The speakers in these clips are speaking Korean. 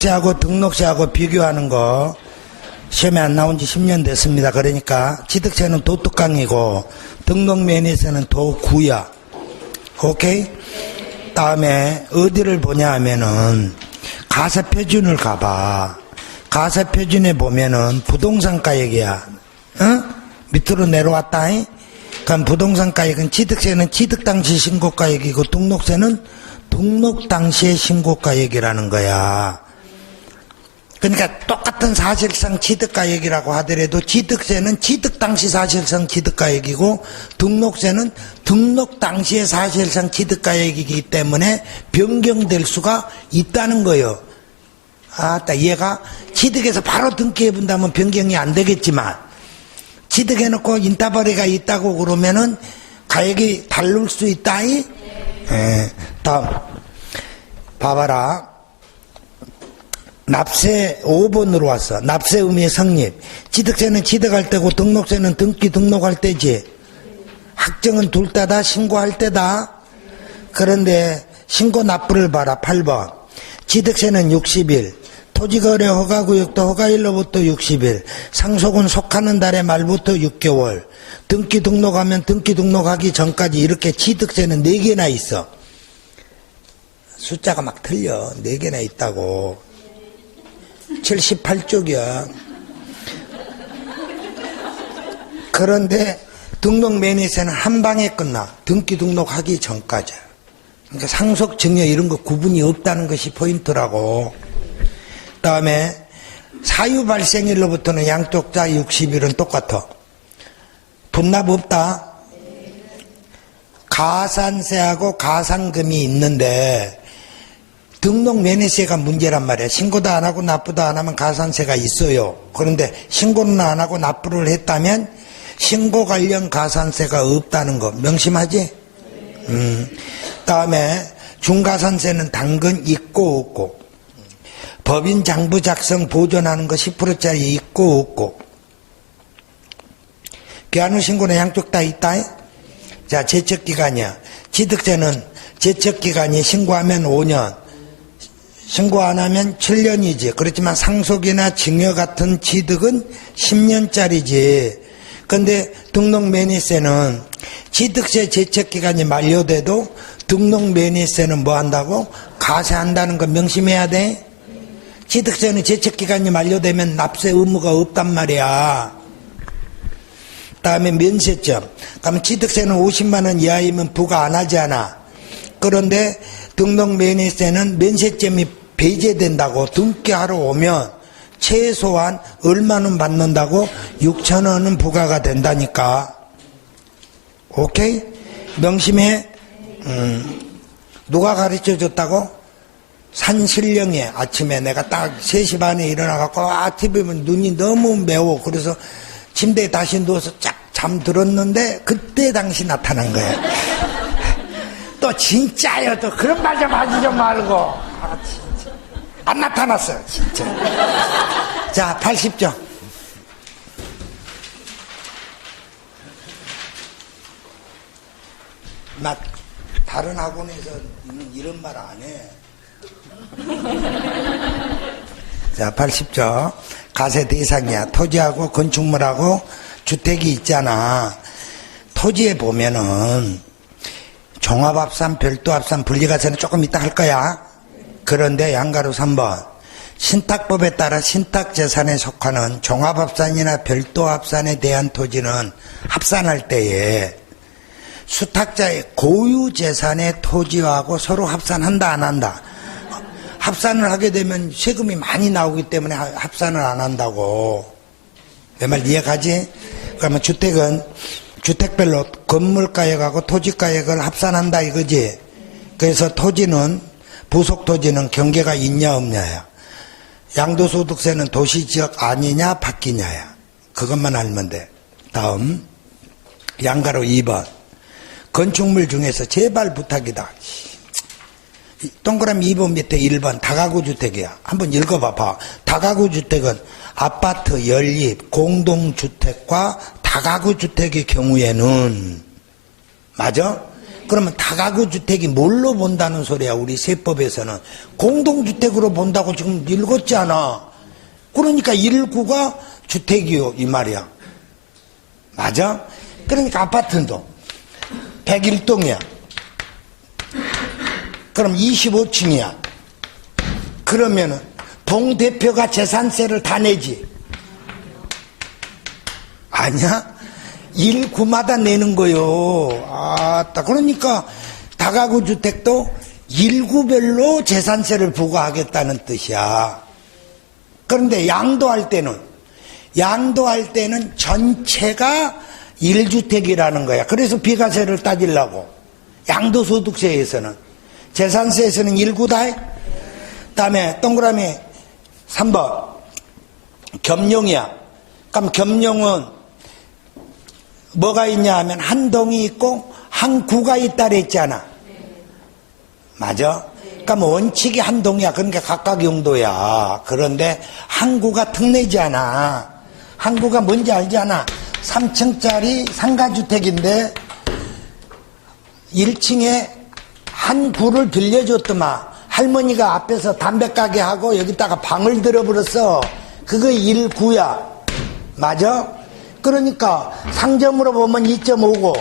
시하고 등록세하고 비교하는 거 시험에 안 나온 지 10년 됐습니다. 그러니까 취득세는 도특강이고 등록면에서는 도구야. 오케이? 다음에 어디를 보냐 하면은 가세표준을 가봐. 가세표준에 보면은 부동산가액이야. 응? 밑으로 내려왔다. 그럼 부동산가액은 취득세는 취득 당시 신고가액이고 등록세는 등록 당시의 신고가액이라는 거야. 그러니까 똑같은 사실상 취득가액이라고 하더라도 취득세는 취득 당시 사실상 취득가액이고 등록세는 등록 당시의 사실상 취득가액이기 때문에 변경될 수가 있다는 거예요. 얘가 취득해서 바로 등기해 본다면 변경이 안 되겠지만 취득해놓고 인터벌이가 있다고 그러면은 가액이 다를 수 있다. 다음 봐봐라. 납세 5번으로 왔어. 납세 의무의 성립. 취득세는 취득할 때고 등록세는 등록할 때지. 확정은 둘 다다. 신고할 때다. 그런데 신고 납부를 봐라. 8번. 취득세는 60일. 토지거래 허가구역도 허가일로부터 60일. 상속은 속하는 달의 말부터 6개월. 등록하면 등록하기 전까지. 이렇게 취득세는 4개나 있어. 숫자가 막 틀려. 4개나 있다고. 78쪽이야. 그런데 등록면에서는 한 방에 끝나. 등록하기 전까지. 그러니까 상속, 증여 이런 거 구분이 없다는 것이 포인트라고. 다음에 사유 발생일로부터는 양쪽 다 60일은 똑같아. 분납 없다. 가산세하고 가산금이 있는데 등록 면회세가 문제란 말이야. 신고도 안 하고 납부도 안 하면 가산세가 있어요. 그런데 신고는 안 하고 납부를 했다면 신고 관련 가산세가 없다는 거 명심하지? 다음에 중가산세는 당근 있고 없고, 법인 장부 작성 보존하는 거 10%짜리 있고 없고, 기한 후 신고는 양쪽 다 있다. 자, 제척기간이야. 취득세는 제척기간이 신고하면 5년, 신고 안 하면 7년이지. 그렇지만 상속이나 증여 같은 취득은 10년짜리지. 근데 등록면회세는 취득세 제척기간이 만료돼도 등록면회세는 뭐 한다고? 가세한다는 거 명심해야 돼. 취득세는 제척기간이 만료되면 납세 의무가 없단 말이야. 다음에 면세점. 그러면 취득세는 50만 원 이하이면 부과 안 하지 않아. 그런데 등록면회세는 면세점이 배제된다고. 등기하러 오면 최소한 얼마는 받는다고? 6천 원은 부과가 된다니까. 오케이? 명심해. 누가 가르쳐줬다고? 산신령이. 아침에 내가 딱 3시 반에 일어나갖고 TV 보면 눈이 너무 매워. 그래서 침대에 다시 누워서 쫙 잠들었는데 그때 당시 나타난 거야. 또 진짜요. 또 그런 말 좀 하지 좀 말고. 진짜. 안 나타났어요. 진짜. 자, 80점. 나 다른 학원에서 이런 말 안 해. 자, 80점. 가세 대상이야. 토지하고 건축물하고 주택이 있잖아. 토지에 보면은 종합합산, 별도합산, 분리가세는 조금 이따 할 거야. 그런데 양가로 3번. 신탁법에 따라 신탁재산에 속하는 종합합산이나 별도합산에 대한 토지는 합산할 때에 수탁자의 고유재산의 토지하고 서로 합산한다 안 한다? 합산을 하게 되면 세금이 많이 나오기 때문에 합산을 안 한다고. 내 말 이해가지? 그러면 주택은 주택별로 건물가액하고 토지가액을 합산한다 이거지. 그래서 토지는 부속토지는 경계가 있냐 없냐야. 양도소득세는 도시지역 아니냐 바뀌냐야. 그것만 알면 돼. 다음 양가로 2번. 건축물 중에서 제발 부탁이다. 동그라미 2번 밑에 1번 다가구 주택이야. 한번 읽어봐봐. 다가구 주택은 아파트, 연립, 공동주택과 다가구 주택의 경우에는 맞아? 그러면 다가구 주택이 뭘로 본다는 소리야? 우리 세법에서는 공동주택으로 본다고 지금 읽었잖아. 그러니까 1구가 주택이요 이 말이야. 맞아? 그러니까 아파트도 101동이야. 그럼 25층이야. 그러면은 동대표가 재산세를 다 내지? 아니야? 1구마다 내는 거요. 아따. 그러니까 다가구 주택도 1구별로 재산세를 부과하겠다는 뜻이야. 그런데 양도할 때는 전체가 1주택이라는 거야. 그래서 비과세를 따지려고. 양도소득세에서는. 재산세에서는 1구다. 다음에 동그라미 3번. 겸용이야. 그럼 겸용은 뭐가 있냐 하면 한 동이 있고 한 구가 있다 그랬잖아. 맞아? 그러니까 원칙이 한 동이야. 그러니까 각각 용도야. 그런데 한 구가 특례지 않아. 한 구가 뭔지 알잖아. 3층짜리 상가주택인데 1층에 한 구를 빌려줬더만 할머니가 앞에서 담배가게 하고 여기다가 방을 들어버렸어. 그거 1구야. 맞아? 그러니까 상점으로 보면 2.5고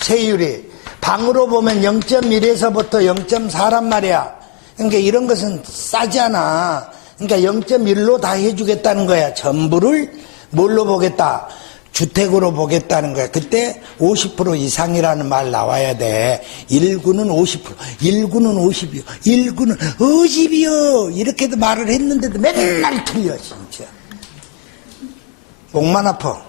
세율이 방으로 보면 0.1에서부터 0.4란 말이야. 그러니까 이런 것은 싸잖아. 그러니까 0.1로 다 해주겠다는 거야. 전부를 뭘로 보겠다? 주택으로 보겠다는 거야. 그때 50% 이상이라는 말 나와야 돼. 1구는 50%, 1구는 50이요, 1구는 50이요. 이렇게도 말을 했는데도 맨날 틀려 진짜. 목만 아파.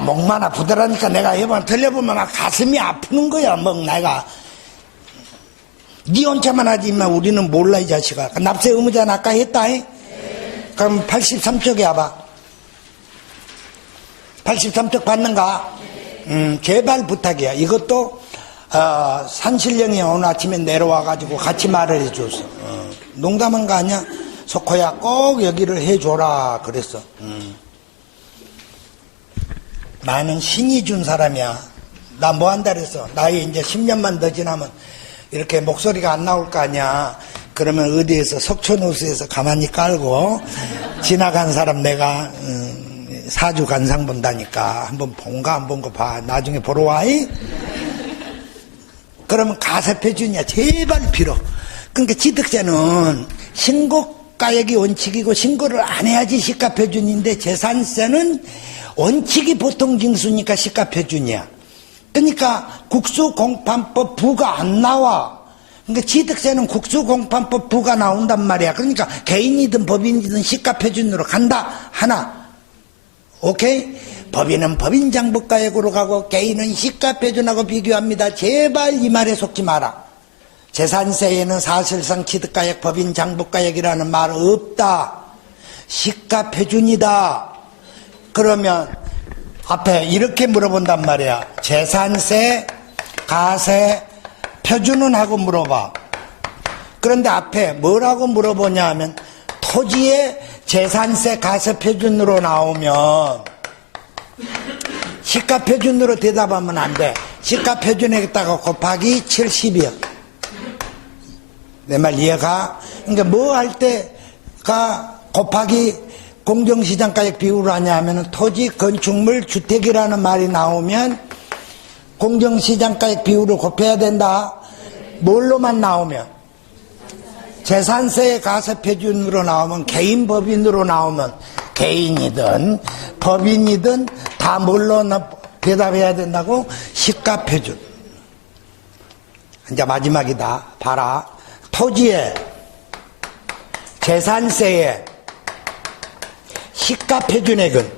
목만 아프더라니까 내가 이번 들려보면 가슴이 아프는 거야. 내가 네 혼자만 하지 마. 우리는 몰라 이 자식아. 납세 의무자는 아까 했다. 그럼 83쪽에 와봐. 83쪽 받는가? 제발 부탁이야. 이것도 산신령이 오늘 아침에 내려와가지고 같이 말을 해줬어. 농담한 거 아니야? 석호야 꼭 여기를 해줘라 그랬어. 나는 신이 준 사람이야. 나 뭐 한다 그랬어. 나이 이제 10년만 더 지나면 이렇게 목소리가 안 나올 거 아니야. 그러면 어디에서 석촌호수에서 가만히 깔고 지나간 사람 내가 사주 관상 본다니까. 한번 본가 안 본 거 봐. 나중에 보러 와. 그러면 가세해 주냐. 제발 빌어. 그러니까 취득세는 신고가액이 원칙이고 신고를 안 해야지 시가표준인데 재산세는 원칙이 보통 징수니까 시가표준이야. 그러니까 국수공판법 부가 안 나와. 그러니까 취득세는 국수공판법 부가 나온단 말이야. 그러니까 개인이든 법인이든 시가표준으로 간다. 하나. 오케이? 법인은 법인장부가액으로 가고 개인은 시가표준하고 비교합니다. 제발 이 말에 속지 마라. 재산세에는 사실상 취득가액 법인장부가액이라는 말 없다. 시가표준이다. 그러면 앞에 이렇게 물어본단 말이야. 재산세, 가세, 표준은 하고 물어봐. 그런데 앞에 뭐라고 물어보냐 하면 토지의 재산세, 가세 표준으로 나오면 시가표준으로 대답하면 안 돼. 시가표준에다가 곱하기 70이야. 내 말 이해가? 그러니까 뭐 할 때가 곱하기 공정시장가액 비율을 하냐 하면 토지, 건축물, 주택이라는 말이 나오면 공정시장가액 비율을 곱해야 된다. 뭘로만 나오면? 재산세 가세표준으로 나오면 개인 법인으로 나오면 개인이든 법인이든 다 뭘로 대답해야 된다고? 시가표준. 이제 마지막이다. 봐라. 토지에 재산세에 시가표준액은,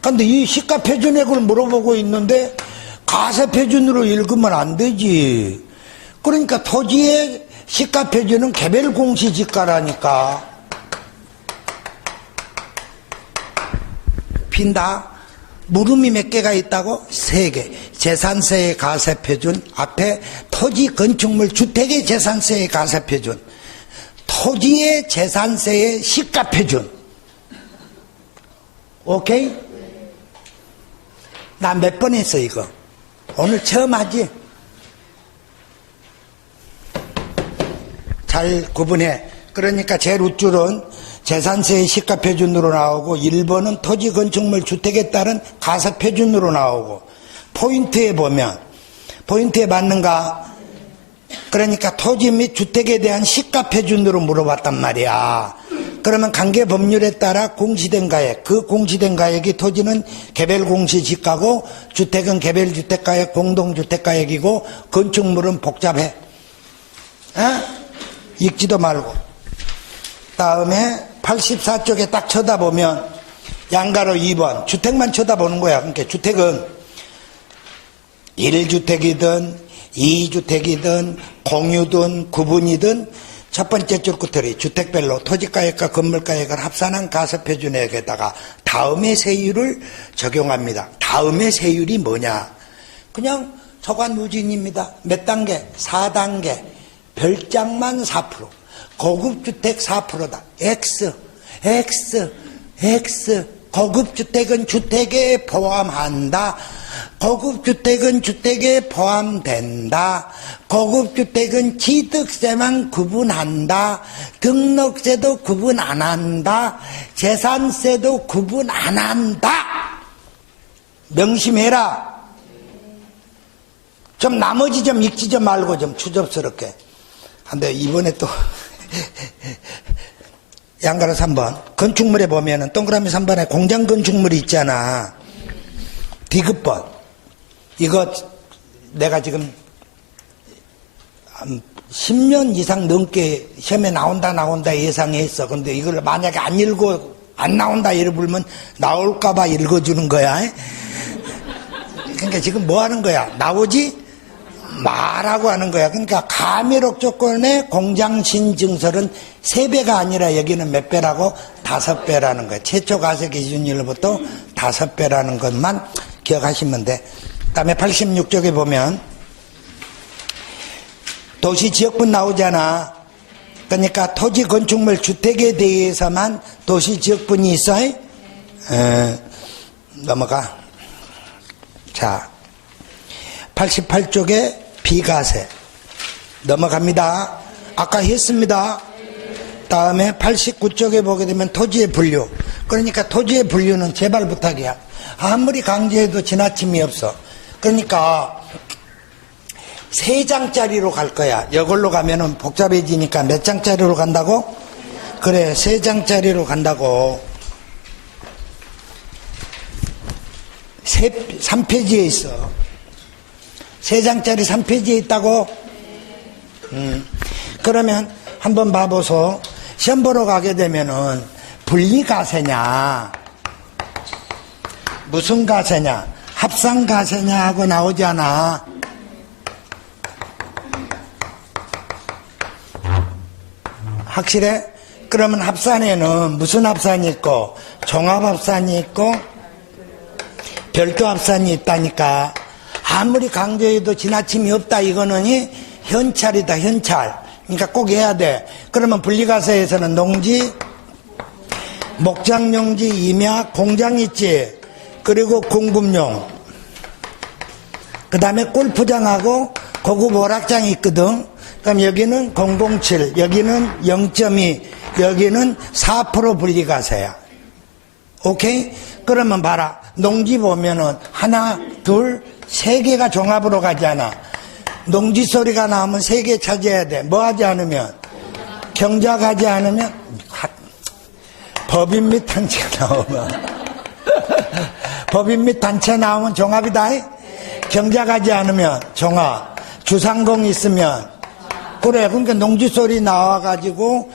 근데 이 시가표준액을 물어보고 있는데 가세표준으로 읽으면 안 되지. 그러니까 토지의 시가표준은 개별 공시지가라니까. 빈다. 물음이 몇 개가 있다고? 3개. 재산세의 가세표준, 앞에 토지, 건축물, 주택의 재산세의 가세표준, 토지의 재산세의 시가표준. 오케이? 나 몇 번 했어 이거. 오늘 처음 하지? 잘 구분해. 그러니까 제일 우쭐은 재산세의 시가표준으로 나오고 1번은 토지 건축물 주택에 따른 가사표준으로 나오고 포인트에 보면 포인트에 맞는가? 그러니까 토지 및 주택에 대한 시가표준으로 물어봤단 말이야. 그러면 관계법률에 따라 공시된 가액, 그 공시된 가액이 토지는 개별 공시지가고 주택은 개별 주택가액, 공동주택가액이고 건축물은 복잡해. 읽지도 말고. 다음에 84쪽에 딱 쳐다보면 양가로 2번 주택만 쳐다보는 거야. 그러니까 주택은 1주택이든 2주택이든 공유든 구분이든 첫 번째 줄 끝들이 주택별로 토지가액과 건물가액을 합산한 가사표준액에다가 다음의 세율을 적용합니다. 다음의 세율이 뭐냐? 그냥 초과누진입니다. 몇 단계? 4단계. 별장만 4%. 고급주택 4%다. X. 고급주택은 주택에 포함한다. 고급주택은 주택에 포함된다. 고급주택은 취득세만 구분한다. 등록세도 구분 안 한다. 재산세도 구분 안 한다. 명심해라. 좀 나머지 좀 읽지 좀 말고 좀 추접스럽게. 근데 이번에 또 양가로 3번 건축물에 보면은 동그라미 3번에 공장 건축물이 있잖아. 디귿번 이거 내가 지금 10년 이상 넘게 시험에 나온다 예상했어. 근데 이걸 만약에 안 읽고 안 나온다 이래 불면 나올까봐 읽어주는 거야. 그러니까 지금 뭐 하는 거야? 나오지? 말하고 하는 거야. 그러니까 가미록 조건의 공장신증서는 3배가 아니라 여기는 몇 배라고? 5배라는 거야. 최초 가세 기준일로부터 5배라는 것만 기억하시면 돼. 그 다음에 86쪽에 보면 도시지역분 나오잖아. 그러니까 토지 건축물 주택에 대해서만 도시지역분이 있어. 넘어가. 자, 88쪽에 비과세 넘어갑니다. 아까 했습니다. 다음에 89쪽에 보게 되면 토지의 분류. 그러니까 토지의 분류는 제발 부탁이야. 아무리 강조해도 지나침이 없어. 그러니까 3장짜리로 갈 거야. 이걸로 가면은 복잡해지니까 몇 장짜리로 간다고? 그래, 3장짜리로 간다고. 3페이지에 있어. 3장짜리 3페이지에 있다고? 그러면 한번 봐보소. 시험 보러 가게 되면은 분리가세냐 무슨 가세냐 합산가세냐 하고 나오잖아. 확실해? 그러면 합산에는 무슨 합산이 있고 종합합산이 있고 별도 합산이 있다니까. 아무리 강조해도 지나침이 없다. 이거는 현찰이다. 현찰. 그러니까 꼭 해야 돼. 그러면 분리가세에서는 농지, 목장용지, 임야, 공장 있지. 그리고 공급용. 그 다음에 골프장하고 고급 오락장이 있거든. 그럼 여기는 007, 여기는 0.2, 여기는 4% 분리가세야. 오케이? 그러면 봐라. 농지 보면은 하나, 둘, 3개가 종합으로 가잖아. 농지 소리가 나오면 3개 찾아야 돼. 뭐 하지 않으면? 경작하지 않으면? 법인 및 단체 나오면. 법인 및 단체 나오면 종합이다. 경작하지 않으면 종합. 주상공 있으면. 그래. 그러니까 농지 소리 나와가지고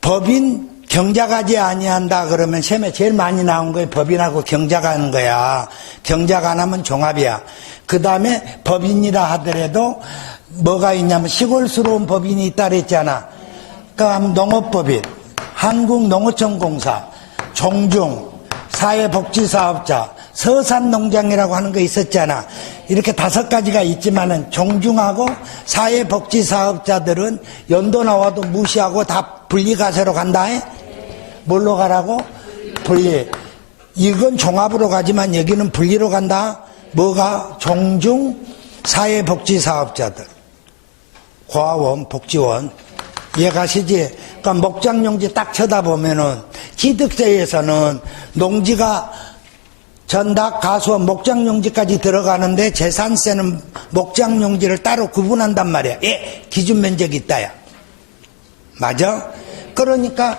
법인 경작하지 아니한다 그러면 시험에 제일 많이 나온 거에 법인하고 경작하는 거야. 경작 안 하면 종합이야. 그 다음에 법인이라 하더라도 뭐가 있냐면 시골스러운 법인이 있다 그랬잖아. 그럼 농업법인, 한국농어촌공사, 종중, 사회복지사업자, 서산농장이라고 하는 거 있었잖아. 이렇게 5가지가 있지만은 종중하고 사회복지사업자들은 연도 나와도 무시하고 다 분리가세로 간다. 뭘로 가라고? 분리. 이건 종합으로 가지만 여기는 분리로 간다. 뭐가? 종중 사회복지사업자들, 고아원, 복지원. 이해가시지? 그러니까 목장용지 딱 쳐다보면은 취득세에서는 농지가 전닭, 가수원, 목장용지까지 들어가는데 재산세는 목장용지를 따로 구분한단 말이야. 예, 기준면적이 있다야. 맞아? 그러니까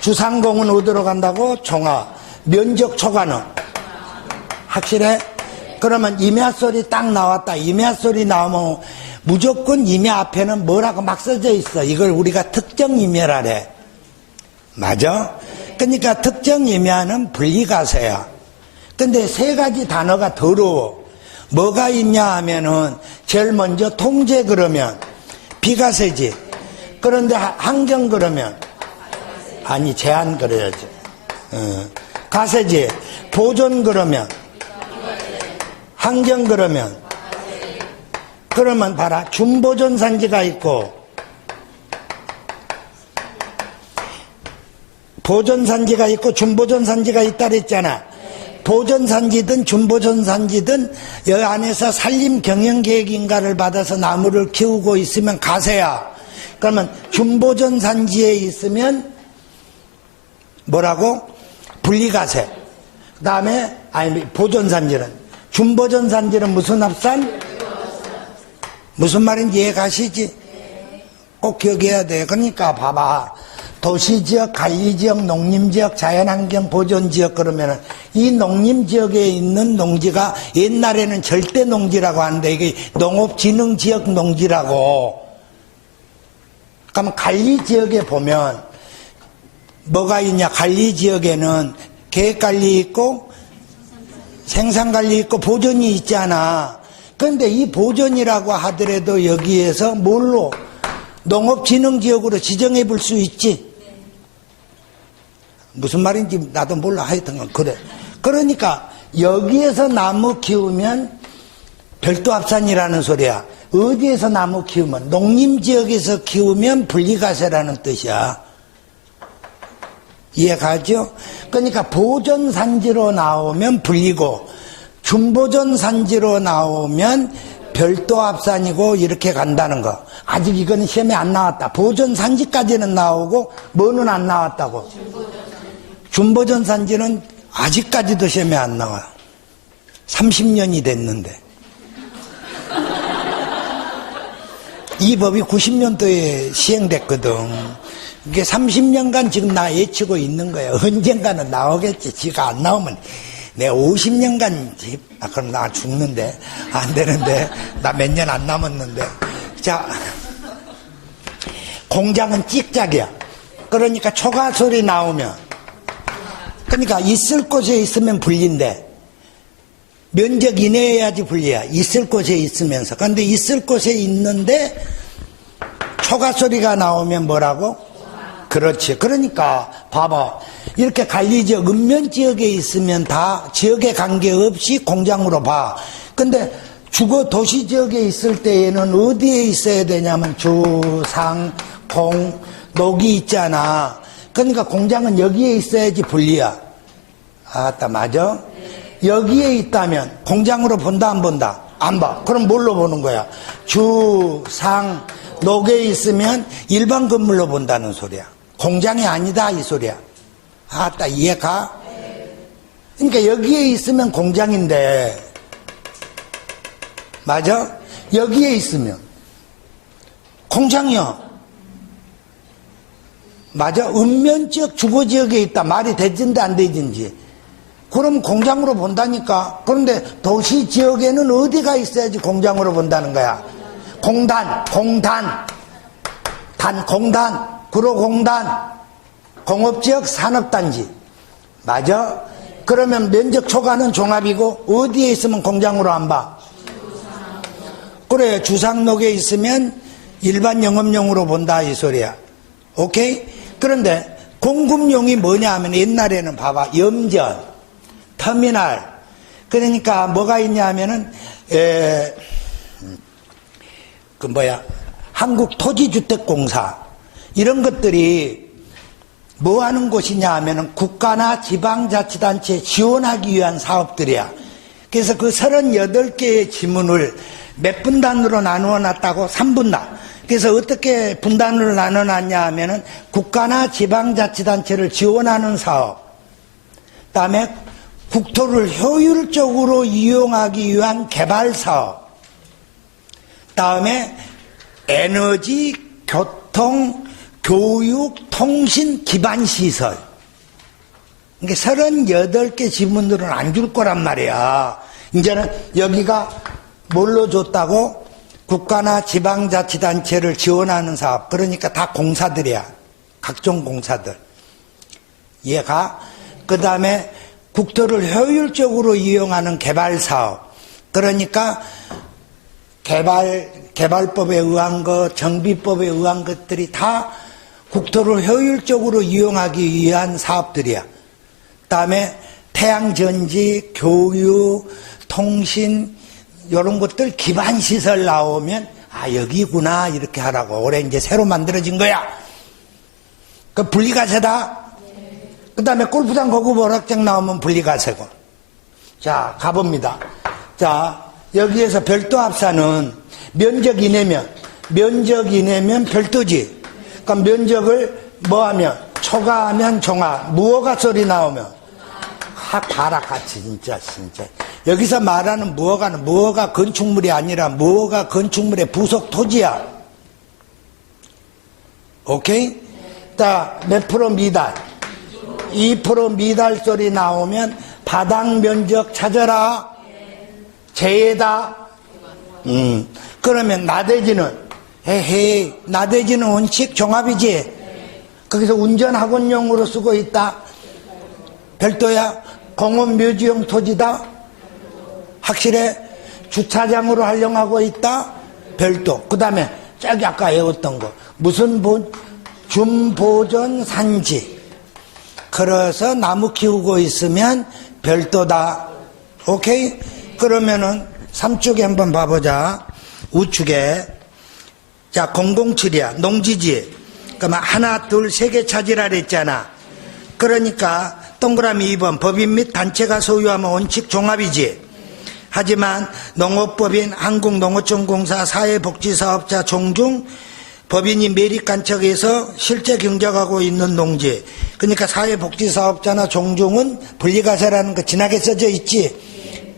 주상공은 어디로 간다고? 종합. 면적 초과는? 확실해? 그러면 임야소리 딱 나왔다. 임야소리 나오면 무조건 임야 앞에는 뭐라고 막 써져 있어. 이걸 우리가 특정 임야라래. 맞아? 그러니까 특정 임야는 분리과세야. 근데 세 가지 단어가 더러워. 뭐가 있냐 하면은 제일 먼저 통제 그러면 비과세지. 그런데 환경 그러면 아니 제한 그래야지. 과세지. 보존 그러면 환경 그러면 그러면 봐라. 준보존산지가 있고 보존산지가 있고 준보존산지가 있다 그랬잖아. 보존산지든 준보존산지든 이 안에서 산림경영계획인가를 받아서 나무를 키우고 있으면 과세야. 그러면 준보존산지에 있으면 뭐라고? 분리과세. 그 다음에 아니 보존산지는 준보존산지는 무슨 합산? 무슨 말인지 이해가시지? 꼭 기억해야 돼. 그러니까 봐봐. 도시지역, 관리지역, 농림지역, 자연환경 보존지역 그러면은 이 농림지역에 있는 농지가 옛날에는 절대 농지라고 하는데 이게 농업진흥지역 농지라고. 그러면 관리지역에 보면 뭐가 있냐? 관리지역에는 계획관리 있고 생산관리 있고 보존이 있잖아. 그런데 이 보존이라고 하더라도 여기에서 뭘로? 농업진흥지역으로 지정해 볼 수 있지. 무슨 말인지 나도 몰라. 하여튼 그래. 그러니까 여기에서 나무 키우면 별도 합산이라는 소리야. 어디에서 나무 키우면? 농림지역에서 키우면 분리과세라는 뜻이야. 이해가죠? 그러니까 보존산지로 나오면 분리고 준보존산지로 나오면 별도 합산이고 이렇게 간다는 거. 아직 이거는 시험에 안 나왔다. 보존산지까지는 나오고 뭐는 안 나왔다고? 준보존산지는 아직까지도 시험에 안 나와. 30년이 됐는데. 이 법이 90년도에 시행됐거든. 이게 30년간 지금 나 예치고 있는 거야. 언젠가는 나오겠지. 지가 안 나오면 내가 50년간 그럼 나 죽는데 안 되는데 나 몇 년 안 남았는데. 자, 공장은 찍작이야. 그러니까 초과 소리 나오면 그러니까 있을 곳에 있으면 분리인데 면적 이내여야지 분리야. 있을 곳에 있으면서. 그런데 있을 곳에 있는데 초과 소리가 나오면 뭐라고? 그렇지. 그러니까 봐봐. 이렇게 관리지역, 읍면지역에 있으면 다 지역에 관계없이 공장으로 봐. 근데 주거 도시지역에 있을 때에는 어디에 있어야 되냐면 주, 상, 공, 녹이 있잖아. 그러니까 공장은 여기에 있어야지 분리야. 아따 맞아? 여기에 있다면 공장으로 본다 안 본다? 안 봐. 그럼 뭘로 보는 거야? 주, 상, 녹에 있으면 일반 건물로 본다는 소리야. 공장이 아니다 이 소리야. 아따 이해가? 그러니까 여기에 있으면 공장인데 맞아? 여기에 있으면 공장이야. 맞아? 읍면지역 주거지역에 있다. 말이 되진데 안 되진지. 그럼 공장으로 본다니까. 그런데 도시지역에는 어디가 있어야지 공장으로 본다는 거야. 공단, 구로공단, 공업지역 산업단지. 맞아? 그러면 면적 초과는 종합이고 어디에 있으면 공장으로 안 봐? 그래, 주상록에 있으면 일반 영업용으로 본다 이 소리야. 오케이? 그런데 공급용이 뭐냐 하면 옛날에는 봐봐. 염전, 터미널. 그러니까 뭐가 있냐 하면은 한국토지주택공사 이런 것들이 뭐 하는 곳이냐 하면은 국가나 지방자치단체에 지원하기 위한 사업들이야. 그래서 그 38개의 지문을 몇 분단으로 나누어 놨다고? 3분단. 그래서 어떻게 분단으로 나눠 놨냐 하면은 국가나 지방자치단체를 지원하는 사업, 그다음에 국토를 효율적으로 이용하기 위한 개발 사업, 그다음에 에너지, 교통, 교육, 통신 기반 시설. 이게 38개 지문들은 안 줄 거란 말이야. 이제는 여기가 뭘로 줬다고? 국가나 지방자치단체를 지원하는 사업. 그러니까 다 공사들이야. 각종 공사들. 이해가? 그 다음에 국토를 효율적으로 이용하는 개발 사업. 그러니까 개발법에 의한 것, 정비법에 의한 것들이 다 국토를 효율적으로 이용하기 위한 사업들이야. 그 다음에 태양전지, 교육, 통신, 이런 것들 기반시설 나오면, 아, 여기구나, 이렇게 하라고. 올해 이제 새로 만들어진 거야. 그 분리과세다. 그 다음에 골프장 고급 오락장 나오면 분리과세고. 자, 가봅니다. 자, 여기에서 별도 합산은 면적 이내면 별도지. 그러니까 면적을 뭐 하면? 초과하면 종합. 무허가 소리 나오면. 봐라, 같이, 진짜. 여기서 말하는 무허가 건축물이 아니라 무허가 건축물의 부속 토지야. 오케이? 자, 몇 프로 미달? 2% 미달 소리 나오면 바닥 면적 찾아라. 제외다. 그러면 나대지는? 헤헤, 나대지는 원칙 종합이지? 거기서 운전학원용으로 쓰고 있다. 별도야. 공원묘지용 토지다. 확실해? 주차장으로 활용하고 있다. 별도. 그 다음에 저기 아까 외웠던 거 무슨 준보존 산지. 그래서 나무 키우고 있으면 별도다. 오케이? 그러면은 3축에 한번 봐보자. 우측에. 자, 007이야. 농지지. 그러면 하나, 둘, 세 개 찾으라 그랬잖아. 그러니까 동그라미 2번 법인 및 단체가 소유하면 원칙 종합이지. 하지만 농업법인, 한국농어촌공사, 사회복지사업자 종중 법인이 매립간척해서 실제 경작하고 있는 농지. 그러니까 사회복지사업자나 종중은 분리과세라는 거 지나게 써져 있지.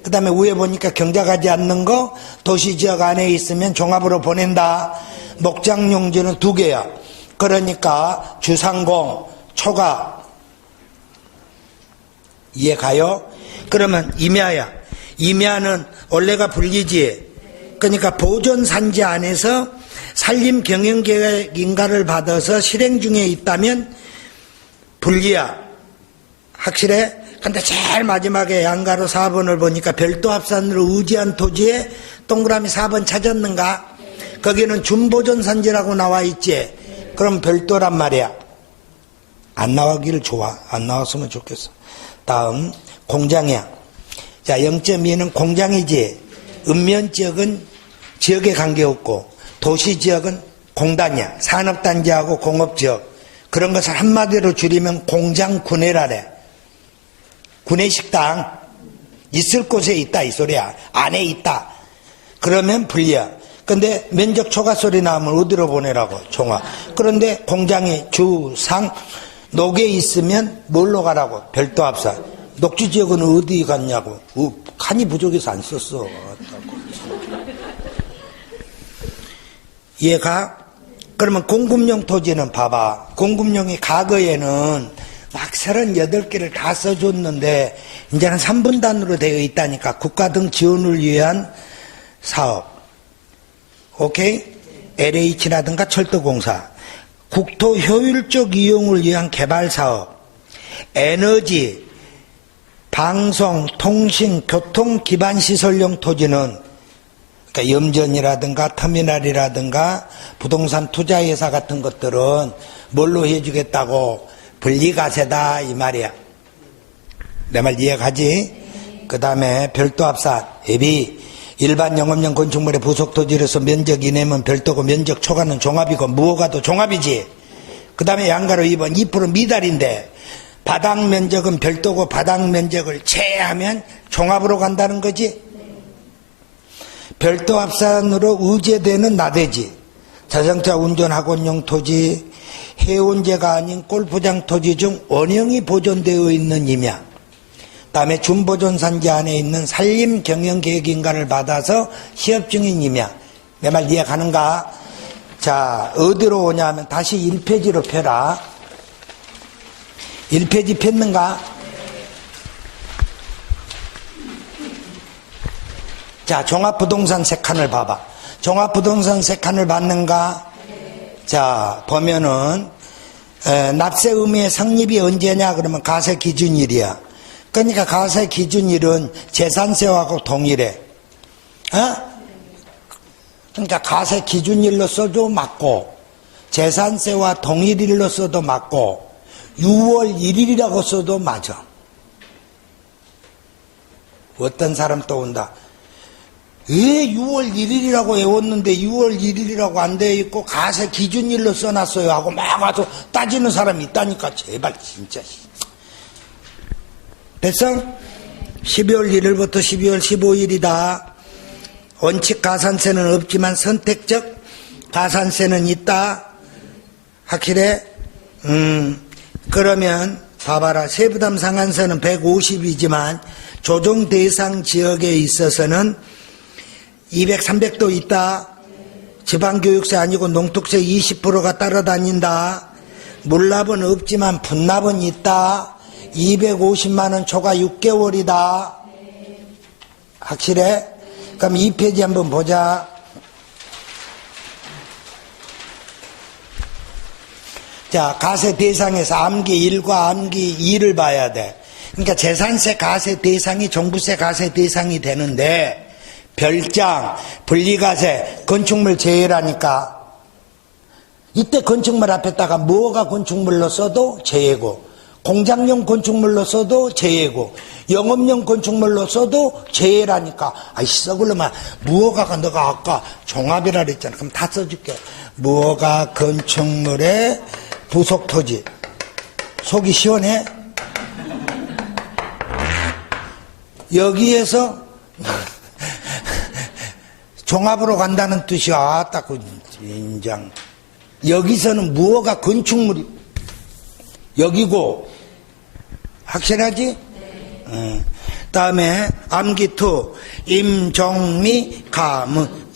그 다음에 위에 보니까 경작하지 않는 거 도시지역 안에 있으면 종합으로 보낸다. 목장용지는 2개야. 그러니까 주상공, 초가. 이해 가요? 그러면 임야야. 임야는 원래가 분리지. 그러니까 보존산지 안에서 산림경영계획 인가를 받아서 실행 중에 있다면 분리야. 확실해? 근데 제일 마지막에 양가로 4번을 보니까 별도 합산으로 의지한 토지에 동그라미 4번 찾았는가? 거기는 준보존산지라고 나와 있지. 그럼 별도란 말이야. 안 나오기를 좋아. 안 나왔으면 좋겠어. 다음 공장이야. 자, 0.2는 공장이지. 읍면지역은 지역에 관계없고 도시지역은 공단이야. 산업단지하고 공업지역. 그런 것을 한마디로 줄이면 공장구내라래. 구내식당 있을 곳에 있다 이 소리야. 안에 있다. 그러면 분리야. 근데 면적 초과 소리 나오면 어디로 보내라고? 종합. 그런데 공장이 주상 녹에 있으면 뭘로 가라고? 별도 합산. 녹지지역은 어디 갔냐고? 칸이 부족해서 안 썼어. 이해가? 그러면 공급용 토지는 봐봐. 공급용이 과거에는 막 38개를 다 써줬는데 이제는 3분단으로 되어 있다니까. 국가 등 지원을 위한 사업. 오케이? LH라든가 철도공사. 국토 효율적 이용을 위한 개발 사업. 에너지, 방송, 통신, 교통 기반 시설용 토지는 그러니까 염전이라든가 터미널이라든가 부동산 투자회사 같은 것들은 뭘로 해주겠다고? 분리과세다 이 말이야. 내 말 이해가지? 그 다음에 별도 합산, 예비 일반 영업용 건축물의 부속 토지로서 면적 이내면 별도고 면적 초과는 종합이고 무허가도 종합이지. 그 다음에 양가로 2번 2% 미달인데 바닥 면적은 별도고 바닥 면적을 제외하면 종합으로 간다는 거지. 별도 합산으로 의제되는 나대지, 자동차 운전학원용 토지, 해운제가 아닌 골프장 토지 중 원형이 보존되어 있는 임야, 다음에 준보존산지 안에 있는 산림경영계획인가를 받아서 시업 중인 임야. 내 말 이해가는가? 자, 어디로 오냐 하면 다시 1페이지로 펴라. 1페이지 폈는가? 자, 종합부동산 세 칸을 봐봐. 종합부동산 세 칸을 봤는가? 자, 보면은 납세 의무의 성립이 언제냐 그러면 가세 기준일이야. 그러니까 가세 기준일은 재산세하고 동일해. 그러니까 가세 기준일로 써도 맞고 재산세와 동일일로 써도 맞고 6월 1일이라고 써도 맞아. 어떤 사람 또 온다. 왜 6월 1일이라고 외웠는데 6월 1일이라고 안 되어 있고 가세 기준일로 써놨어요 하고 막 와서 따지는 사람이 있다니까. 제발 진짜. 됐어? 12월 1일부터 12월 15일이다. 원칙 가산세는 없지만 선택적 가산세는 있다. 확실해? 그러면 봐봐라. 세부담 상한선은 150이지만 조정 대상 지역에 있어서는 200, 300도 있다. 지방교육세 아니고 농특세 20%가 따라다닌다. 물납은 없지만 분납은 있다. 250만원 초과 6개월이다. 확실해? 그럼 2페이지 한번 보자. 자, 가세 대상에서 암기 1과 암기 2를 봐야 돼. 그러니까 재산세 가세 대상이 종부세 가세 대상이 되는데 별장, 분리가세, 건축물 제외라니까. 이때 건축물 앞에다가 뭐가 건축물로 써도 제외고, 공장용 건축물로 써도 제외고, 영업용 건축물로 써도 제외라니까. 아이 썩을놈아, 무허가가 너가 아까 종합이라 그랬잖아. 그럼 다 써줄게. 무허가 건축물의 부속토지. 속이 시원해? 여기에서 종합으로 간다는 뜻이야. 딱 그 인장. 여기서는 무허가 건축물이 여기고. 확실하지? 다음에 암기2 임정미 가문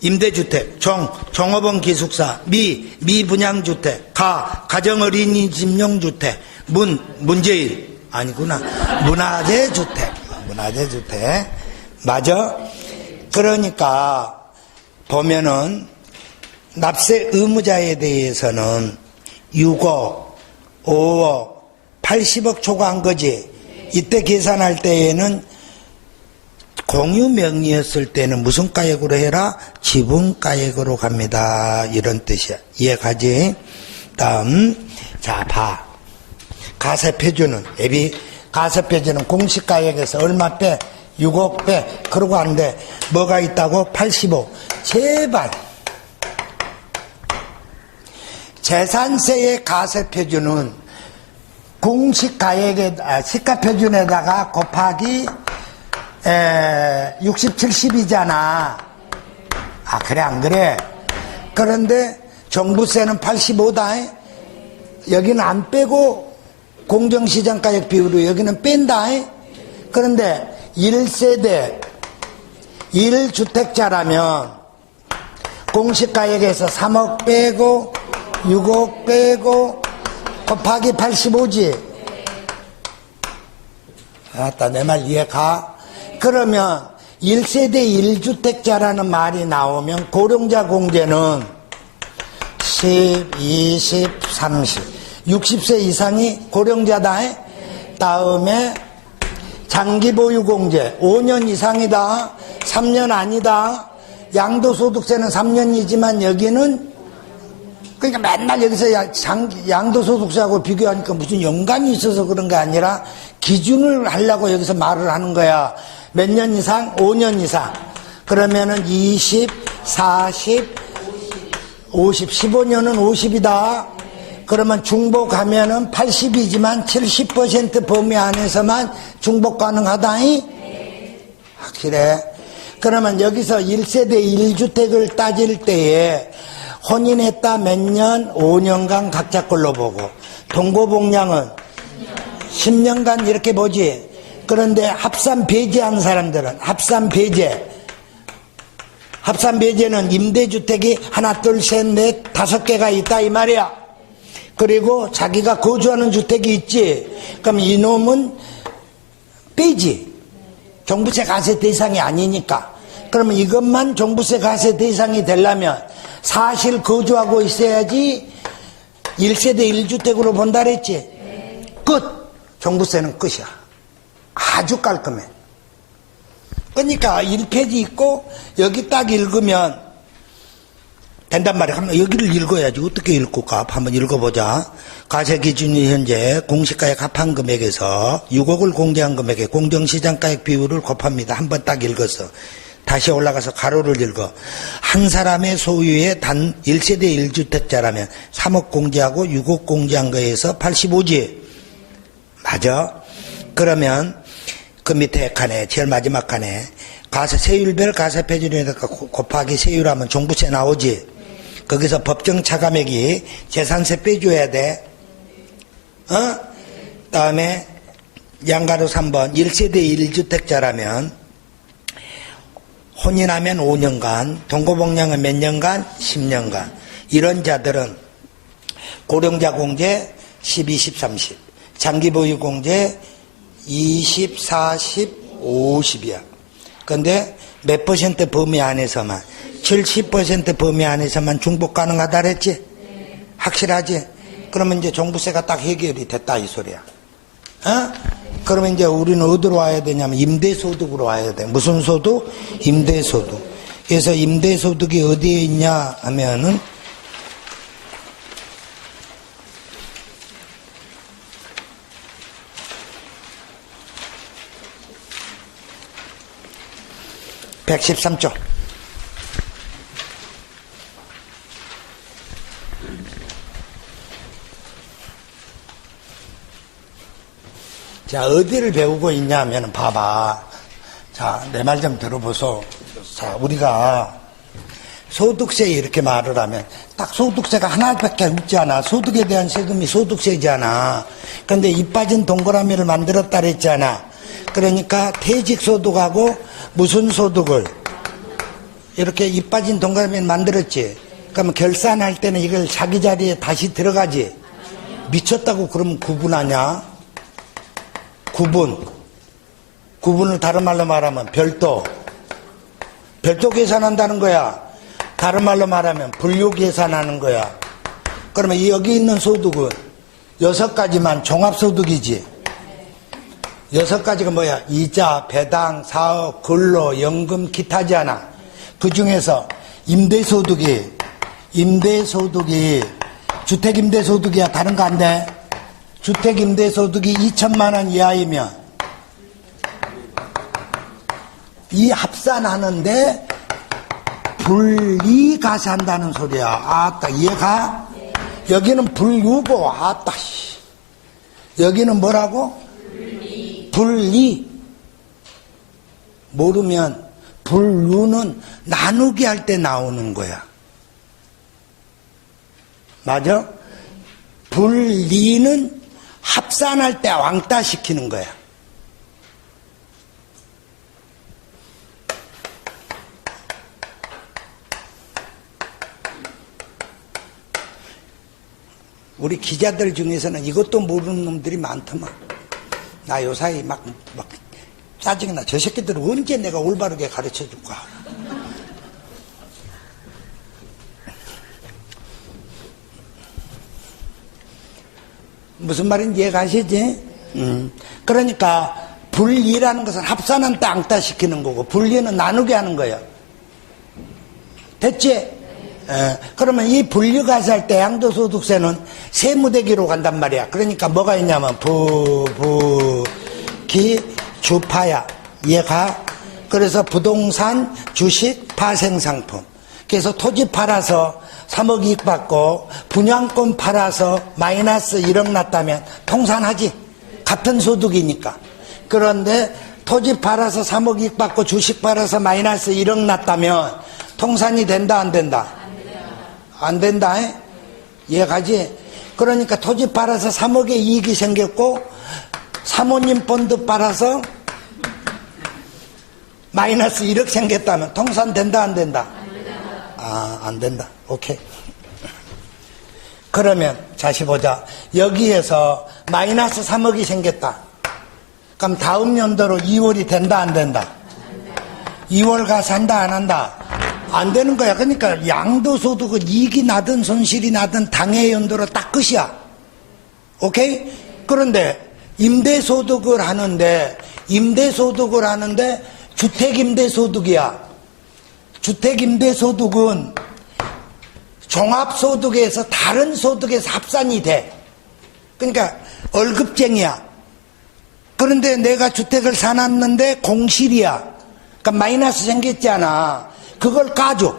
임대주택 종업원 기숙사 미분양주택 가정어린이집용주택 문재인 아니구나 문화재주택 맞아? 그러니까 보면은 납세 의무자에 대해서는 6억 5억 80억 초과한 거지. 이때 계산할 때에는 공유 명의였을 때는 무슨 가액으로 해라? 지분가액으로 갑니다. 이런 뜻이야. 이해가지? 다음 자 봐. 가세표준은 가세표준은 공시가액에서 얼마 빼? 6억 빼. 그러고 안 돼. 뭐가 있다고? 85. 제발. 재산세의 가세표준은 공시가액에 시가표준에다가 곱하기 60, 70이잖아. 아 그래 안 그래? 그런데 종부세는 85다. 여기는 안 빼고 공정시장가액 비율로 여기는 뺀다. 그런데 1세대 1주택자라면 공시가액에서 3억 빼고 6억 빼고 곱하기 85지. 아따 내 말 이해가? 그러면 1세대 1주택자라는 말이 나오면 고령자 공제는 10, 20, 30 60세 이상이 고령자다. 다음에 장기보유공제 5년 이상이다. 3년 아니다. 양도소득세는 3년이지만 여기는 그러니까 맨날 여기서 양도소득세하고 비교하니까 무슨 연관이 있어서 그런 게 아니라 기준을 하려고 여기서 말을 하는 거야. 몇 년 이상? 5년 이상. 그러면은 20, 40, 50, 15년은 50이다. 그러면 중복하면은 80이지만 70% 범위 안에서만 중복 가능하다이? 확실해. 그러면 여기서 1세대 1주택을 따질 때에 혼인했다 몇 년? 5년간 각자 걸로 보고, 동거복량은 10년간 이렇게 보지. 그런데 합산 배제한 사람들은 합산 배제는 임대주택이 하나, 둘, 셋, 넷, 5개가 있다 이 말이야. 그리고 자기가 거주하는 주택이 있지. 그럼 이놈은 빼지. 종부세 과세 대상이 아니니까. 그러면 이것만 종부세 과세 대상이 되려면 사실 거주하고 있어야지 1세대 1주택으로 본다 그랬지. 끝. 종부세는 끝이야. 아주 깔끔해. 그러니까 1페이지 있고 여기 딱 읽으면 된단 말이야. 한번 여기를 읽어야지. 어떻게 읽을까? 한번 읽어보자. 과세 기준이 현재 공시가액 합한 금액에서 6억을 공제한 금액의 공정시장가액 비율을 곱합니다. 한번 딱 읽었어. 다시 올라가서 가로를 읽어. 한 사람의 소유의 단 1세대 1주택자라면 3억 공제하고 6억 공제한 거에서 85지. 맞아. 그러면 그 밑에 칸에 제일 마지막 칸에 세율별 과세표준에다가 곱하기 세율하면 종부세 나오지. 거기서 법정 차감액이 재산세 빼줘야 돼. 다음에 양가로 3번 1세대 1주택자라면 혼인하면 5년간, 동거복량은 몇 년간? 10년간. 이런 자들은 고령자 공제 10, 20, 30, 장기보유 공제 20, 40, 50이야. 근데 몇 퍼센트 범위 안에서만, 70% 범위 안에서만 중복 가능하다 그랬지? 확실하지? 그러면 이제 종부세가 딱 해결이 됐다 이 소리야. 그러면 이제 우리는 어디로 와야 되냐면 임대소득으로 와야 돼. 무슨 소득? 임대소득. 그래서 임대소득이 어디에 있냐 하면은 113조. 자, 어디를 배우고 있냐 하면 봐봐. 자, 내 말 좀 들어보소. 자, 우리가 소득세 이렇게 말을 하면 딱 소득세가 하나밖에 없지 않아. 소득에 대한 세금이 소득세잖아. 근데 입 빠진 동그라미를 만들었다 그랬잖아. 그러니까 퇴직소득하고 무슨 소득을 이렇게 입 빠진 동그라미를 만들었지. 그러면 결산할 때는 이걸 자기 자리에 다시 들어가지. 미쳤다고 그러면 구분하냐? 구분을 다른 말로 말하면 별도 계산한다는 거야. 다른 말로 말하면 분류 계산하는 거야. 그러면 여기 있는 소득은 6가지만 종합소득이지. 6가지가 뭐야? 이자, 배당, 사업, 근로, 연금, 기타지 않아. 그 중에서 임대소득이 주택임대소득이야. 다른 거 안 돼. 주택임대소득이 2천만 원 이하이면 이 합산하는데 분리과세한다는 소리야. 아따 이해가? 여기는 분류고 아따 여기는 뭐라고? 분리. 모르면 분류는 나누기 할 때 나오는 거야. 맞아? 분리는 합산할 때 왕따 시키는 거야. 우리 기자들 중에서는 이것도 모르는 놈들이 많더만. 나 요사이 막 짜증나. 저 새끼들은 언제 내가 올바르게 가르쳐 줄까? 무슨 말인지 이해가시지? 그러니까 분리라는 것은 합산한 때 앙따 시키는 거고 분리는 나누게 하는 거예요. 됐지? 그러면 이 분리과세할 때 양도소득세는 세무대기로 간단 말이야. 그러니까 뭐가 있냐면 기, 주파야. 이해가? 그래서 부동산, 주식, 파생상품. 그래서 토지 팔아서 3억 이익 받고 분양권 팔아서 마이너스 1억 났다면 통산하지. 같은 소득이니까. 그런데 토지 팔아서 3억 이익 받고 주식 팔아서 마이너스 1억 났다면 통산이 된다 안 된다? 안 된다. 이해가지? 그러니까 토지 팔아서 3억의 이익이 생겼고 사모님 본드 팔아서 마이너스 1억 생겼다면 통산 된다 안 된다? 아, 안 된다. 오케이. 그러면 다시 보자. 여기에서 마이너스 3억이 생겼다. 그럼 다음 연도로 2월이 된다 안 된다? 2월 가서 한다 안 한다? 안 되는 거야. 그러니까 양도소득은 이익이 나든 손실이 나든 당해 연도로 딱 끝이야. 오케이? 그런데 임대소득을 하는데 주택임대소득이야. 주택임대소득은 종합소득에서 다른 소득에서 합산이 돼. 그러니까 월급쟁이야. 그런데 내가 주택을 사놨는데 공실이야. 그러니까 마이너스 생겼잖아. 그걸 까줘.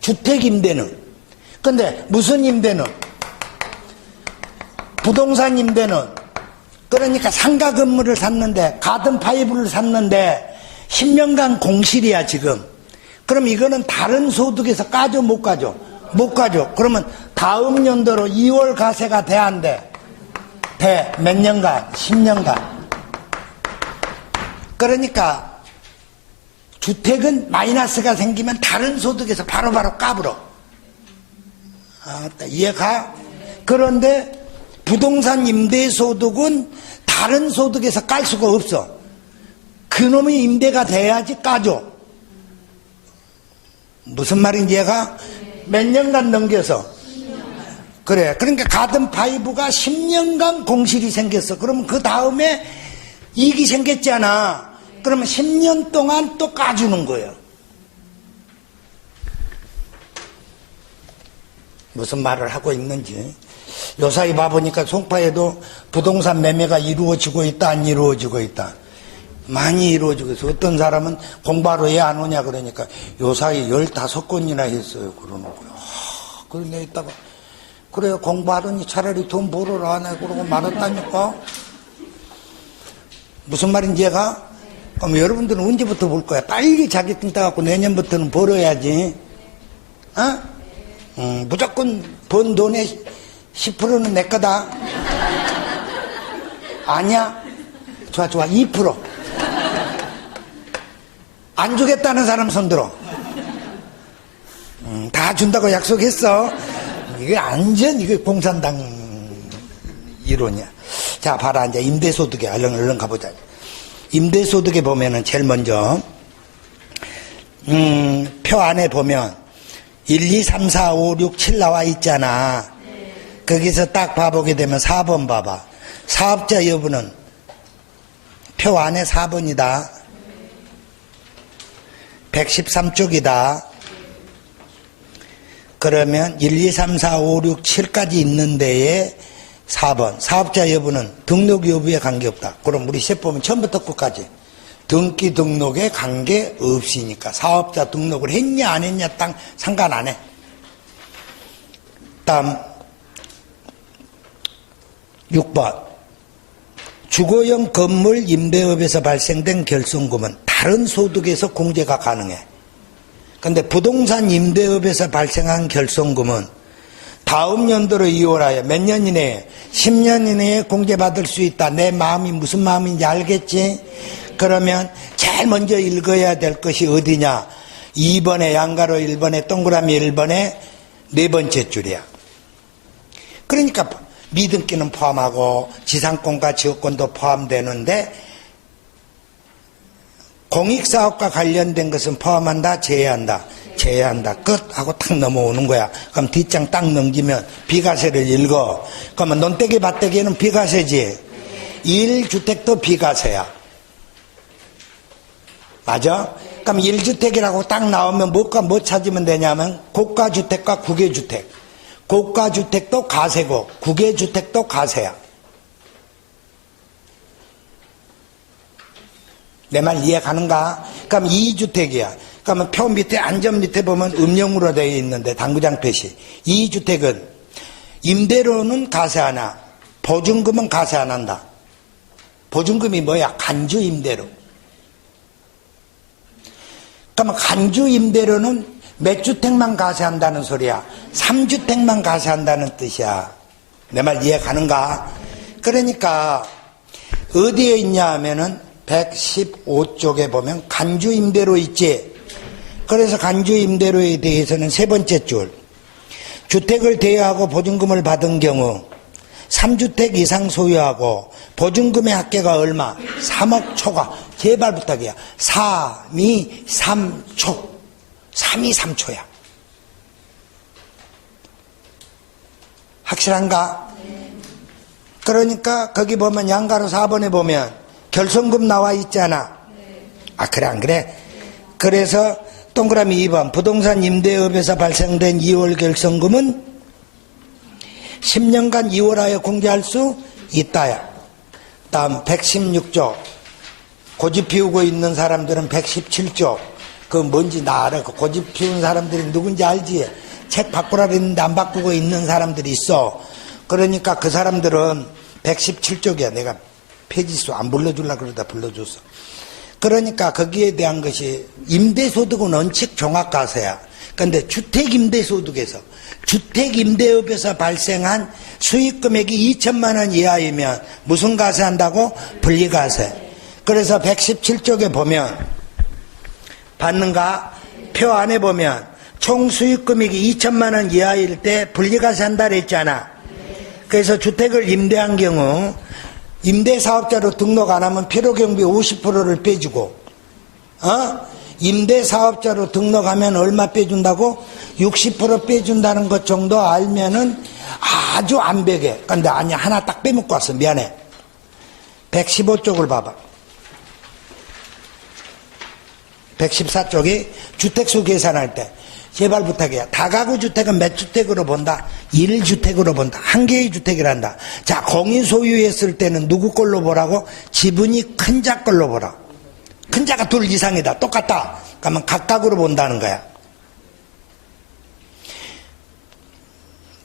주택임대는. 근데 무슨 임대는? 부동산 임대는. 그러니까 상가 건물을 샀는데 가든 파이브를 샀는데 10년간 공실이야 지금. 그럼 이거는 다른 소득에서 까줘 못 까줘? 못 까줘. 그러면 다음 연도로 2월 가세가 돼 안 돼? 돼. 몇 년간? 10년간. 그러니까 주택은 마이너스가 생기면 다른 소득에서 바로바로 까불어. 이해가? 그런데 부동산 임대소득은 다른 소득에서 깔 수가 없어. 그놈이 임대가 돼야지 까줘. 무슨 말인지 이해가? 몇 년간 넘겨서. 그래. 그러니까 가든 파이브가 10년간 공실이 생겼어. 그러면 그 다음에 이익이 생겼잖아. 그러면 10년 동안 또 까주는 거예요. 무슨 말을 하고 있는지. 요사이 봐보니까 송파에도 부동산 매매가 이루어지고 있다 안 이루어지고 있다. 많이 이루어지고 있어. 어떤 사람은 공부하러 왜 안 오냐 그러니까 요사이 15건이나 했어요. 그러는 거예요. 그런데 있다가 그래 공부하더니 차라리 돈 벌어라 안 해 그러고 말았다니까. 무슨 말인지 얘가? 그럼 여러분들은 언제부터 볼 거야? 빨리 자기 등 따갖고 내년부터는 벌어야지. 무조건 번 돈의 10%는 내 거다. 아니야? 좋아 2%. 안 주겠다는 사람 손들어. 다 준다고 약속했어. 이게 완전 이게 공산당 이론이야. 자, 봐라. 이제 임대소득에 얼른 가보자. 임대소득에 보면은 제일 먼저 표 안에 보면 1, 2, 3, 4, 5, 6, 7 나와 있잖아. 거기서 딱 봐보게 되면 4번 봐봐. 사업자 여부는 표 안에 4번이다. 113쪽이다. 그러면 1, 2, 3, 4, 5, 6, 7까지 있는 데에 4번. 사업자 여부는 등록 여부에 관계없다. 그럼 우리 셋 보면 처음부터 끝까지. 등기 등록에 관계없으니까. 사업자 등록을 했냐 안 했냐 딱 상관 안 해. 다음 6번. 주거용 건물 임대업에서 발생된 결손금은 다른 소득에서 공제가 가능해. 그런데 부동산 임대업에서 발생한 결손금은 다음 연도로 2월하여 몇 년 이내에 10년 이내에 공제받을 수 있다. 내 마음이 무슨 마음인지 알겠지? 그러면 제일 먼저 읽어야 될 것이 어디냐? 2번에 양가로 1번에 동그라미 1번에 네 번째 줄이야. 그러니까 미등기는 포함하고 지상권과 지역권도 포함되는데 공익사업과 관련된 것은 포함한다? 제외한다? 제외한다. 끝! 하고 탁 넘어오는 거야. 그럼 뒷장 딱 넘기면 비과세를 읽어. 그러면 논떼기 밭떼기는 비과세지. 1주택도 비과세야. 맞아? 그럼 1주택이라고 딱 나오면 뭐 찾으면 되냐면 고가주택과 국외주택. 고가주택도 가세고 국외주택도 가세야. 내 말 이해 가는가? 그럼 2주택이야. 그러면 표 밑에 안전 밑에 보면 음영으로 되어 있는데 당구장 표시. 이 주택은 임대료는 가세 안 하나, 보증금은 가세 안 한다. 보증금이 뭐야? 간주 임대료. 그러면 간주 임대료는 몇 주택만 가세한다는 소리야? 3주택만 가세한다는 뜻이야. 내 말 이해 가는가? 그러니까 어디에 있냐 하면은 115쪽에 보면 간주 임대료 있지. 그래서 간주 임대료에 대해서는 세 번째 줄, 주택을 대여하고 보증금을 받은 경우 3주택 이상 소유하고 보증금의 합계가 얼마? 3억 초과. 제발 부탁이야. 323초. 323초야. 확실한가? 그러니까 거기 보면 양가로 4번에 보면 결손금 나와 있잖아. 아, 그래 안 그래? 그래서 동그라미 2번 부동산 임대업에서 발생된 2월 결손금은 10년간 2월하여 공개할 수 있다야. 다음 116조. 고집 피우고 있는 사람들은 117조. 그 뭔지 나 알아. 그 고집 피운 사람들이 누군지 알지? 책 바꾸라 그랬는데 안 바꾸고 있는 사람들이 있어. 그러니까 그 사람들은 117쪽이야. 내가 페이지수 안 불러주려고 그러다 불러줬어. 그러니까 거기에 대한 것이 임대소득은 원칙 종합과세야. 그런데 주택임대소득에서 주택임대업에서 발생한 수익금액이 2천만 원 이하이면 무슨 과세한다고? 분리과세. 그래서 117쪽에 보면 받는가? 표 안에 보면 총 수익금액이 2천만 원 이하일 때 분리과세한다 그랬잖아. 그래서 주택을 임대한 경우 임대사업자로 등록 안 하면 필요경비 50%를 빼주고, 임대사업자로 등록하면 얼마 빼준다고? 60% 빼준다는 것 정도 알면은 아주 완벽해. 근데 아니, 하나 딱 빼먹고 왔어. 미안해. 115쪽을 봐봐. 114쪽이 주택수 계산할 때 제발 부탁이야. 다가구 주택은 몇 주택으로 본다? 1주택으로 본다. 한 개의 주택이란다. 자, 공유 소유했을 때는 누구 걸로 보라고? 지분이 큰 자 걸로 보라. 큰 자가 둘 이상이다. 똑같다. 그러면 각각으로 본다는 거야.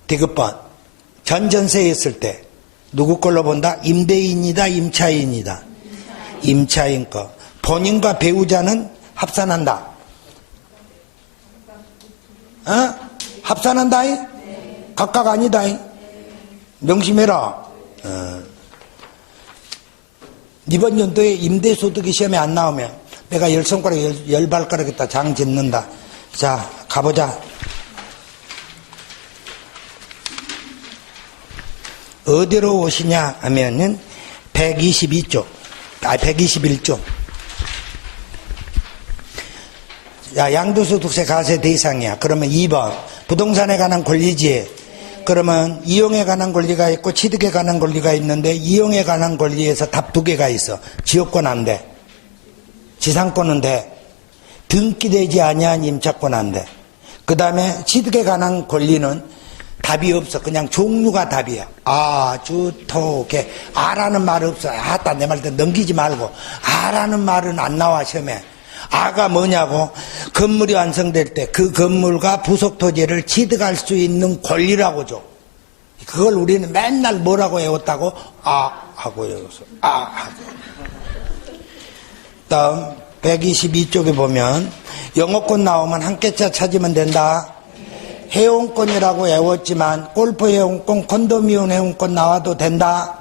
디귿번. 전전세했을 때 누구 걸로 본다? 임대인이다, 임차인이다. 임차인 거. 본인과 배우자는 합산한다. 합산한다? 각각 아니다. 명심해라. 이번 연도에 임대소득이 시험에 안 나오면 내가 10손가락 10발가락에다 장 짓는다. 자, 가보자. 어디로 오시냐 하면은 122쪽, 121쪽. 야, 양도소득세 가세 대상이야. 그러면 2번 부동산에 관한 권리지. 그러면 이용에 관한 권리가 있고 취득에 관한 권리가 있는데 이용에 관한 권리에서 답 두 개가 있어. 지역권 안 돼. 지상권은 돼. 등기되지 아니한 임차권 안 돼. 그 다음에 취득에 관한 권리는 답이 없어. 그냥 종류가 답이야. 아, 주, 토, 개. 아라는 말 없어. 아따, 내 말 넘기지 말고. 아라는 말은 안 나와, 시험에. 아가 뭐냐고? 건물이 완성될 때 그 건물과 부속 토지를 취득할 수 있는 권리라고 줘. 그걸 우리는 맨날 뭐라고 외웠다고? 아 하고 외웠어. 아 하고. 다음 122쪽에 보면 영어권 나오면 한 개짜 찾으면 된다. 회원권이라고 외웠지만 골프 회원권, 콘도미움 회원권 나와도 된다.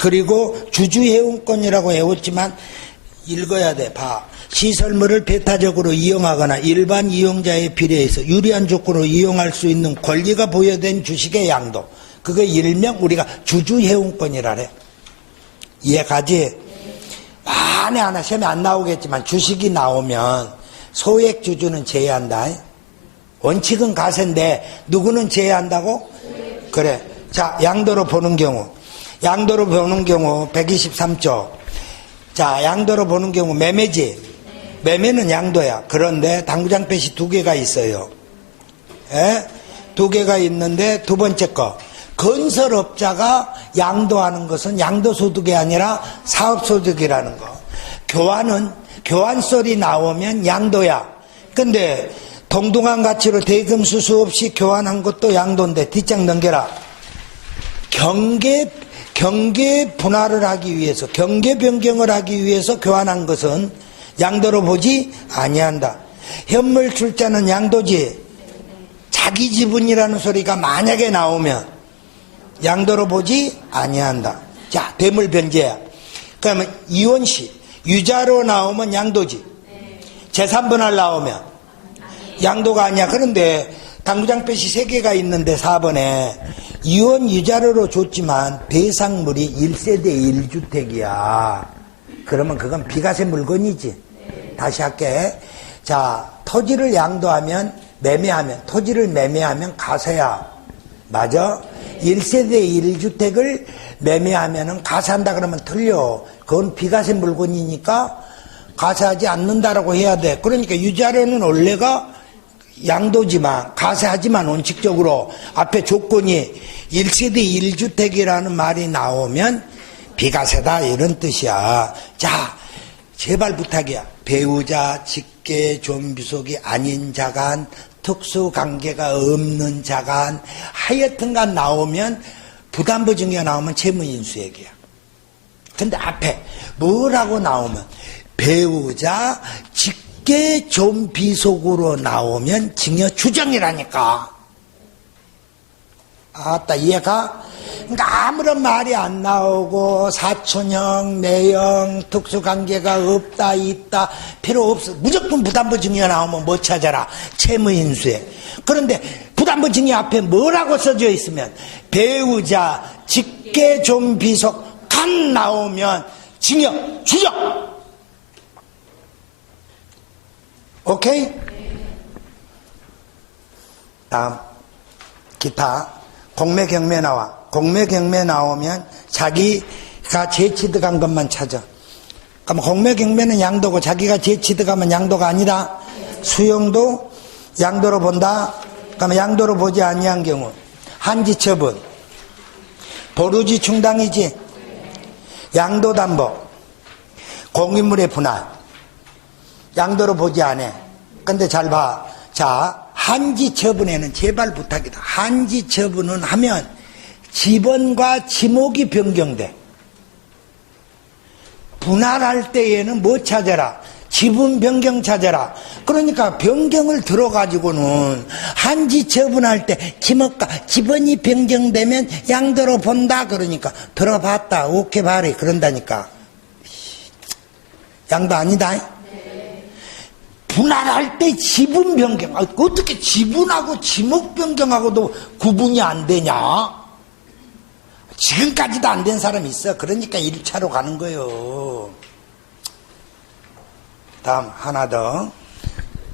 그리고 주주 회원권이라고 외웠지만 읽어야 돼. 봐. 시설물을 배타적으로 이용하거나 일반 이용자에 비례해서 유리한 조건으로 이용할 수 있는 권리가 부여된 주식의 양도. 그거 일명 우리가 주주회원권이라래. 이해가지? 만에 하나 시험에 안 나오겠지만 주식이 나오면 소액 주주는 제외한다. 원칙은 가세인데 누구는 제외한다고? 그래. 자, 양도로 보는 경우. 양도로 보는 경우 123조. 자, 양도로 보는 경우 매매지. 매매는 양도야. 그런데 당구장 펫이 두 개가 있어요. 예? 두 개가 있는데 두 번째 거. 건설업자가 양도하는 것은 양도소득이 아니라 사업소득이라는 거. 교환은 교환sol이 나오면 양도야. 근데 동등한 가치로 대금 수수 없이 교환한 것도 양도인데 뒷장 넘겨라. 경계 분할을 하기 위해서, 경계 변경을 하기 위해서 교환한 것은 양도로 보지 아니한다. 현물 출자는 양도지. 자기 지분이라는 소리가 만약에 나오면 양도로 보지 아니한다. 자, 대물 변제야. 그러면 이원시 유자로 나오면 양도지. 재산분할 나오면 양도가 아니야. 그런데 당구장볕이 3개가 있는데 4번에 이원 유자료로 줬지만 배상물이 1세대 1주택이야. 그러면 그건 비과세 물건이지. 다시 할게. 자, 토지를 양도하면 토지를 매매하면 가세야. 맞아? 1세대 1주택을 매매하면 가세한다 그러면 틀려. 그건 비과세 물건이니까 가세하지 않는다라고 해야 돼. 그러니까 유자료는 원래가 양도지만 가세하지만 원칙적으로 앞에 조건이 1세대 1주택이라는 말이 나오면 비과세다 이런 뜻이야. 자, 제발 부탁이야. 배우자, 직계, 존비속이 아닌 자간, 특수관계가 없는 자간, 하여튼간 나오면 부담부 증여 나오면 채무인수액이야. 근데 앞에 뭐라고 나오면 배우자, 직계, 존비속으로 나오면 증여 추정이라니까. 아따, 이해가? 그러니까 아무런 말이 안 나오고 사촌형, 매형, 특수관계가 없다, 있다, 필요 없어. 무조건 부담부 증여 나오면 뭐 찾아라? 채무인수에. 그런데 부담부 증여 앞에 뭐라고 써져 있으면 배우자, 직계, 존비속 간 나오면 증여 추정. 오케이? 다음 기타. 공매 경매 나와. 공매 경매 나오면 자기가 재취득한 것만 찾아. 그럼 공매 경매는 양도고 자기가 재취득하면 양도가 아니다. 수용도 양도로 본다. 그러면 양도로 보지 아니한 경우 한지처분, 보루지 충당이지. 양도담보, 공인물의 분할 양도로 보지 않아. 근데 잘 봐. 자, 한지처분에는 제발 부탁이다. 한지처분은 하면 지번과 지목이 변경돼. 분할할 때에는 뭐 찾아라? 지분 변경 찾아라. 그러니까 변경을 들어가지고는 한지처분할 때 지목과 지번이 변경되면 양도로 본다. 그러니까 들어봤다. 오케이 바래. 그런다니까. 양도 아니다. 분할할 때 지분 변경. 어떻게 지분하고 지목 변경하고도 구분이 안 되냐? 지금까지도 안 된 사람이 있어. 그러니까 1차로 가는 거예요. 다음 하나 더.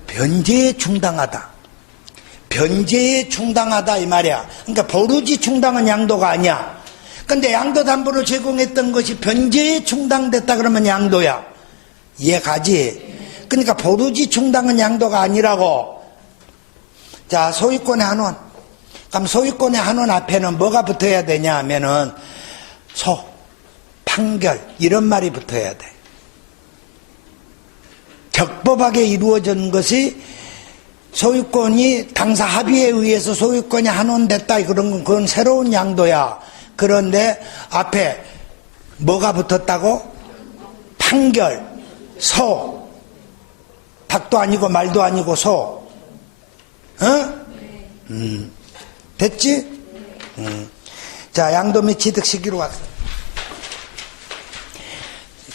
변제에 충당하다. 변제에 충당하다 이 말이야. 그러니까 보루지 충당은 양도가 아니야. 근데 양도담보로 제공했던 것이 변제에 충당됐다 그러면 양도야. 이해 가지? 그러니까 보루지 충당은 양도가 아니라고. 자, 소유권의 한원. 그럼 소유권의 한원 앞에는 뭐가 붙어야 되냐 하면은 판결 이런 말이 붙어야 돼. 격법하게 이루어진 것이 소유권이 당사 합의에 의해서 소유권이 한원됐다. 그런 건 그건 새로운 양도야. 그런데 앞에 뭐가 붙었다고? 판결, 닭도 아니고 말도 아니고 소. 됐지? 자, 양도 및 취득 시기로 왔어.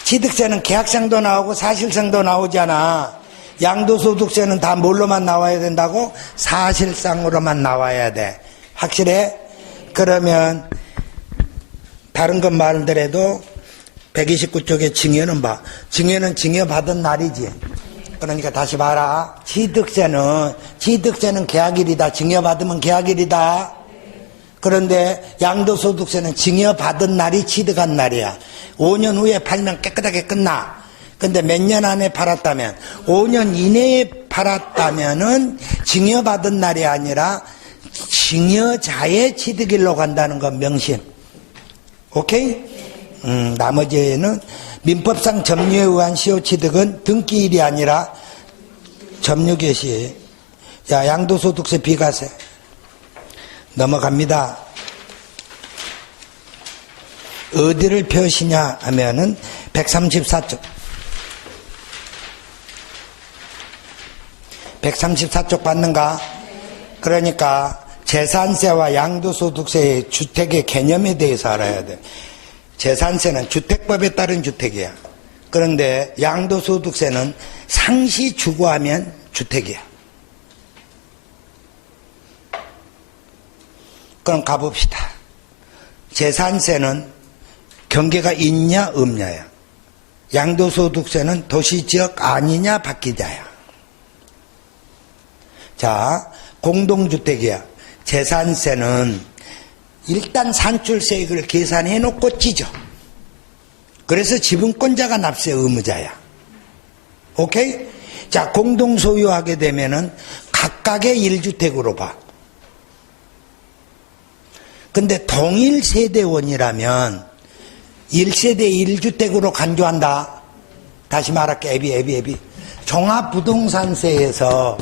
취득세는 계약상도 나오고 사실상도 나오잖아. 양도소득세는 다 뭘로만 나와야 된다고? 사실상으로만 나와야 돼. 확실해? 그러면 다른 건 말더라도 129쪽에 증여는 봐. 증여는 증여받은 날이지. 그러니까 다시 봐라. 취득세는 계약일이다. 증여받으면 계약일이다. 그런데 양도소득세는 증여받은 날이 취득한 날이야. 5년 후에 팔면 깨끗하게 끝나. 근데 몇 년 안에 팔았다면 5년 이내에 팔았다면은 증여받은 날이 아니라 증여자의 취득일로 간다는 건 명심. 오케이? 나머지는 민법상 점유에 의한 시효취득은 등기일이 아니라 점유개시. 자, 양도소득세 비과세. 넘어갑니다. 어디를 펴시냐 하면은 134쪽. 134쪽 받는가? 그러니까 재산세와 양도소득세의 주택의 개념에 대해서 알아야 돼. 재산세는 주택법에 따른 주택이야. 그런데 양도소득세는 상시 주거하면 주택이야. 그럼 가봅시다. 재산세는 경계가 있냐 없냐야. 양도소득세는 도시지역 아니냐 바뀌자야. 자, 공동주택이야. 재산세는 일단 산출세액을 계산해 놓고 찌죠. 그래서 지분권자가 납세 의무자야. 오케이? 자, 공동 소유하게 되면은 각각의 1주택으로 봐. 근데 동일 세대원이라면 1세대 1주택으로 간주한다. 다시 말할게. 애비. 종합부동산세에서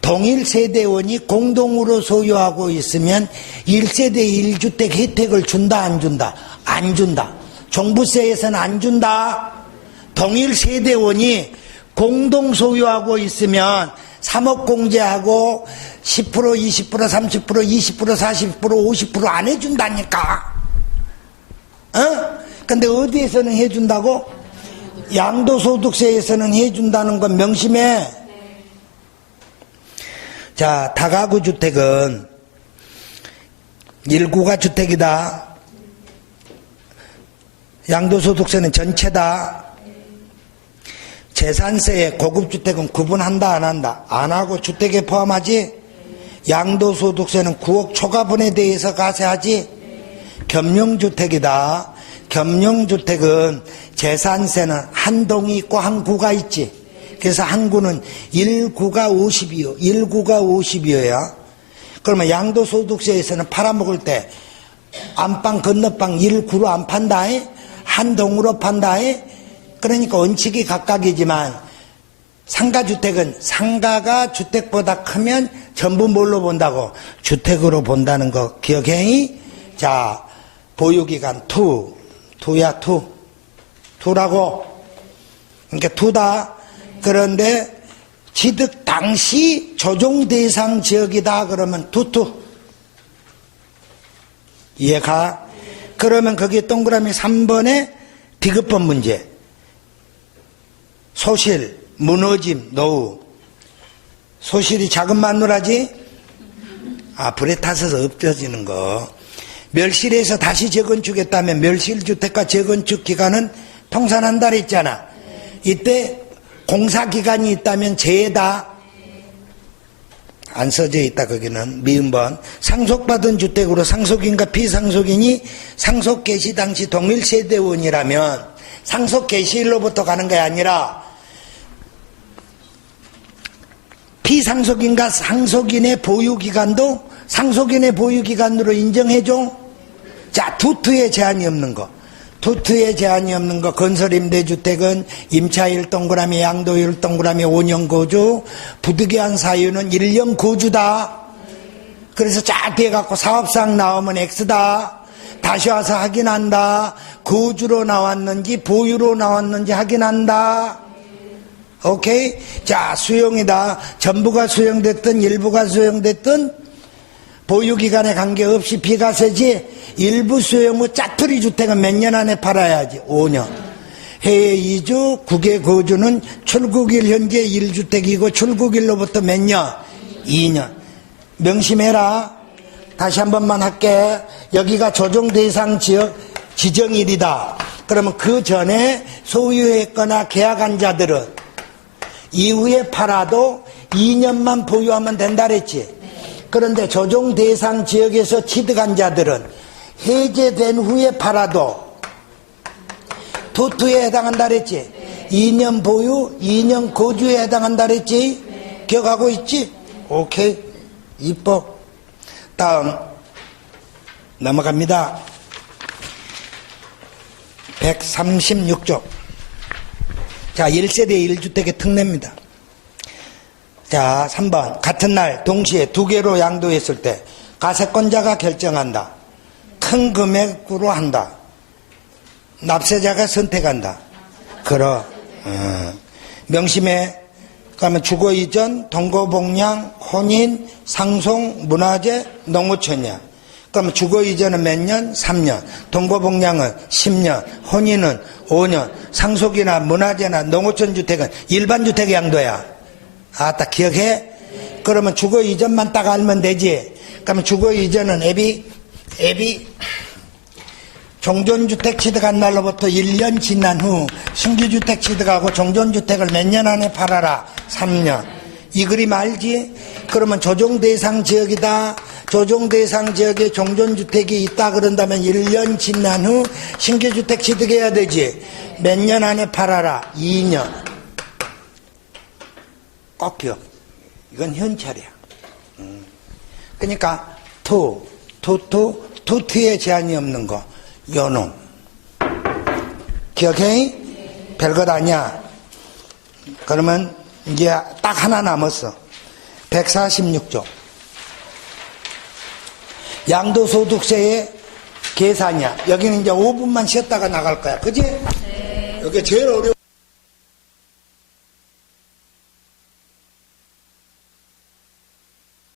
동일 세대원이 공동으로 소유하고 있으면 1세대 1주택 혜택을 준다 안 준다? 안 준다. 종부세에서는 안 준다. 동일 세대원이 공동 소유하고 있으면 3억 공제하고 10%, 20%, 30%, 20%, 40%, 50% 안 해준다니까. 근데 어디에서는 해준다고? 양도소득세에서는 해준다는 건 명심해. 자, 다가구 주택은 1구가 주택이다. 양도소득세는 전체다. 재산세에 고급주택은 구분한다 안 한다? 안 하고 주택에 포함하지? 양도소득세는 9억 초과분에 대해서 과세하지? 겸용주택이다. 겸용주택은 재산세는 한 동이 있고 한 구가 있지. 그래서 한 구는 1구가 50이요. 1구가 50이어야. 그러면 양도소득세에서는 팔아먹을 때 안방 건너방 1구로 안 판다. 한 동으로 판다. 그러니까 원칙이 각각이지만 상가주택은 상가가 주택보다 크면 전부 뭘로 본다고? 주택으로 본다는 거 기억해? 자, 보유기간 2야 2라고. 그러니까 2다. 그런데 취득 당시 조정 대상 지역이다 그러면 2. 이해가? 그러면 거기에 동그라미 3번에 디귿번 문제. 소실, 무너짐, 노후. 소실이 작은 마누라지? 불에 타서서 엎어지는 거. 멸실해서 다시 재건축했다면 멸실주택과 재건축 기간은 통산한다 그랬잖아. 이때 공사기간이 있다면 재해다. 안 써져 있다. 거기는 미음번. 상속받은 주택으로 상속인과 비상속인이 상속 개시 당시 동일 세대원이라면 상속 개시일로부터 가는 게 아니라 비상속인과 상속인의 보유기간도 상속인의 보유기간으로 인정해줘. 자, 투투에 제한이 없는 거. 투투에 제한이 없는 거. 건설임대주택은 임차일 동그라미 양도일 동그라미 5년 거주. 부득이한 사유는 1년 거주다. 그래서 쫙 돼갖고 사업상 나오면 X다. 다시 와서 확인한다. 거주로 나왔는지 보유로 나왔는지 확인한다. 오케이? 자, 수용이다. 전부가 수용됐든 일부가 수용됐든 보유기간에 관계없이 비과세지. 일부 수용 후 짜투리 주택은 몇 년 안에 팔아야지? 5년. 해외 이주, 국외 거주는 출국일 현재 1주택이고 출국일로부터 몇 년? 2년. 명심해라. 다시 한 번만 할게. 여기가 조정 대상 지역 지정일이다. 그러면 그 전에 소유했거나 계약한 자들은 이후에 팔아도 2년만 보유하면 된다 그랬지. 그런데 조정 대상 지역에서 취득한 자들은 해제된 후에 팔아도 투투에 해당한다 그랬지. 2년 보유, 2년 거주에 해당한다 그랬지. 기억하고 있지? 오케이. 입법. 다음 넘어갑니다. 136조. 자, 1세대 1주택의 특례입니다. 자, 3번. 같은 날 동시에 두 개로 양도했을 때 가세권자가 결정한다. 큰 금액으로 한다. 납세자가 선택한다. 그러. 명심해. 그러면 주거 이전, 동거 복량, 혼인, 상속, 문화재, 농어촌이야. 그러면 주거 이전은 몇 년? 3년. 동거 복량은 10년. 혼인은 5년. 상속이나 문화재나 농어촌 주택은 일반 주택 양도야. 딱 기억해? 그러면 주거 이전만 딱 알면 되지. 그러면 주거 이전은 앱이 종전주택 취득한 날로부터 1년 지난 후 신규주택 취득하고 종전주택을 몇 년 안에 팔아라. 3년. 이 그림 알지? 그러면 조정대상 지역이다. 조정대상 지역에 종전주택이 있다 그런다면 1년 지난 후 신규주택 취득해야 되지. 몇 년 안에 팔아라. 2년. 꼭 기억. 이건 현찰이야. 그러니까 투에 제한이 없는 거. 요놈. 기억해? 별것 아니야. 그러면 이제 딱 하나 남았어. 146조. 양도소득세의 계산이야. 여기는 이제 5분만 쉬었다가 나갈 거야. 그지? 네. 여기 제일 어려워.